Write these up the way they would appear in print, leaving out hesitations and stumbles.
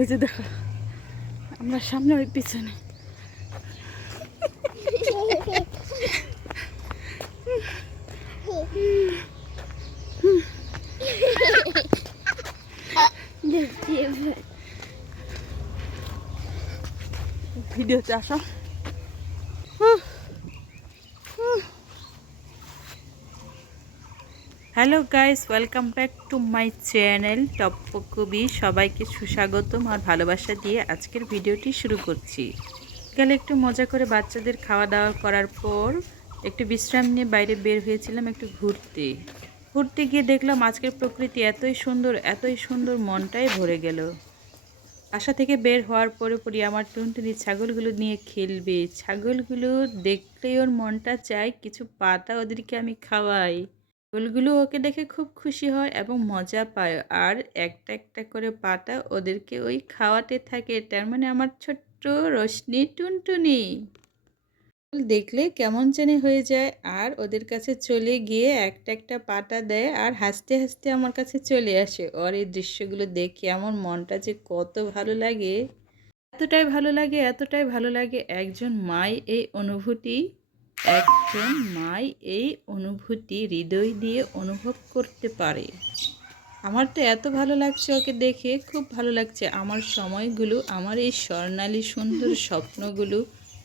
এই যে দেখো আমরা সামনে ওই পিছনে ভিডিওতে আসো। Hello guys, welcome back to my channel টপ্পকবি। সবাইকে সুস্বাগতম আর ভালোবাসা দিয়ে আজকের ভিডিওটি শুরু করছি। গেলে একটু মজা করে বাচ্চাদের খাওয়া দাওয়া করার পর একটু বিশ্রাম নিয়ে বাইরে বের হয়েছিলাম একটু ঘুরতে। ঘুরতে গিয়ে দেখলাম আজকের প্রকৃতি এতই সুন্দর, মনটাই ভরে গেল। বাসা থেকে বের হওয়ার পরই আমার টুনটুনি ছাগলগুলো নিয়ে খেলবে। ছাগলগুলো দেখলেই ওর মনটা চায় কিছু পাতা ওদেরকে আমি খাওয়াই। ছাগলগুলো ওকে দেখে খুব খুশি হয় এবং মজা পায়, আর একটা একটা করে পাতা ওদেরকে ওই খাওয়াতে থাকে। তার মানে আমার ছোট্ট রোশনি টুনটুনি দেখলে কেমন জানি হয়ে যায়, আর ওদের কাছে চলে গিয়ে একটা একটা পাতা দেয় আর হাসতে হাসতে আমার কাছে চলে আসে। ওর এই দৃশ্যগুলো দেখে আমার মনটা যে কত ভালো লাগে, এতটাই ভালো লাগে। একজন মাই এই অনুভূতি হৃদয় দিয়ে অনুভব করতে পারে। আমার তো এত ভালো লাগছে ওকে দেখে, খুব ভালো লাগছে। আমার সময়গুলো, আমার এই স্বর্ণালী সুন্দর স্বপ্নগুলো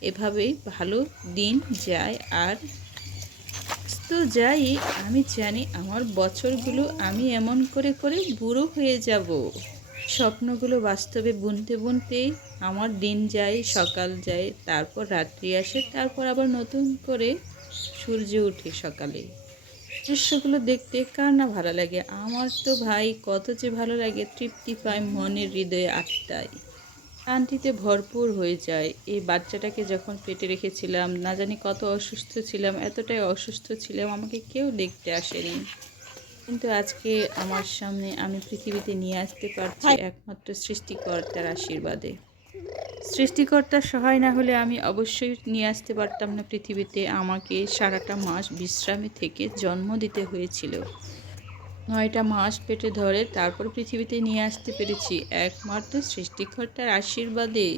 এভাবেই ভালো দিন যায়। আর তো যাই, আমি জানি আমার বছরগুলো আমি এমন করে করে বুড়ো হয়ে যাব। স্বপ্নগুলো বাস্তবে বুনতে বুনতে আমার দিন যায়, সকাল যায়, তারপর রাত্রি আসে, তারপর আবার নতুন করে সূর্য ওঠে সকালে। দৃশ্যগুলো দেখতে কার না ভালো লাগে? আমার তো ভাই কত যে ভালো লাগে, তৃপ্তি পায় মনের হৃদয়ে আত্মায়, শান্তিতে ভরপুর হয়ে যায়। এই বাচ্চাটাকে যখন পেটে রেখেছিলাম, না জানি কত অসুস্থ ছিলাম, এতটাই অসুস্থ ছিলাম আমাকে কেউ দেখতে আসেনি। কিন্তু আজকে আমার সামনে আমি পৃথিবীতে নিয়ে আসতে পারছি একমাত্র সৃষ্টিকর্তার আশীর্বাদে। সৃষ্টিকর্তার সহায় না হলে আমি অবশ্যই নিয়ে আসতে পারতাম না পৃথিবীতে। আমাকে সারাটা মাস বিশ্রামে থেকে জন্ম দিতে হয়েছিল। 9টা মাস পেটে ধরে তারপর পৃথিবীতে নিয়ে আসতে পেরেছি একমাত্র সৃষ্টিকর্তার আশীর্বাদে।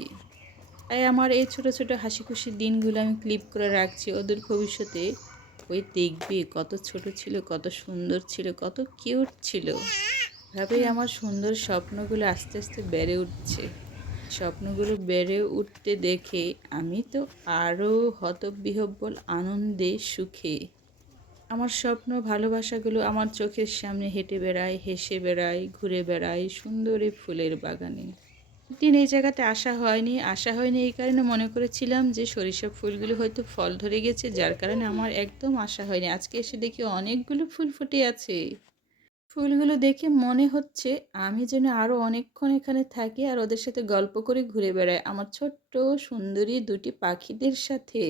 তাই আমার এই ছোট ছোট হাসি খুশির দিনগুলো আমি ক্লিপ করে রাখছি। ওদের ভবিষ্যতে ওই দেখবে কত ছোট ছিল, কত সুন্দর ছিল, কত কিউট ছিল। এভাবেই আমার সুন্দর স্বপ্নগুলো আস্তে আস্তে বেড়ে উঠছে। স্বপ্নগুলো বেড়ে উঠতে দেখে আমি তো আরও হতবিহ্বল আনন্দে সুখে। আমার স্বপ্ন ভালোবাসাগুলো আমার চোখের সামনে হেঁটে বেড়ায়, হেসে বেড়ায়, ঘুরে বেড়ায় সুন্দর এই ফুলের বাগানে। একদিন এই জায়গাতে আসা হয়নি এই কারণে মনে করেছিলাম যে সরিষা ফুলগুলো হয়তো ফল ধরে গেছে, যার কারণে আমার একদম আসা হয়নি। আজকে এসে দেখি অনেকগুলো ফুল ফুটে আছে। ফুলগুলো দেখে মনে হচ্ছে আমি যেন আরও অনেকক্ষণ এখানে থাকি আর ওদের সাথে গল্প করে ঘুরে বেড়াই আমার ছোট্ট সুন্দরী দুটি পাখিদের সাথে।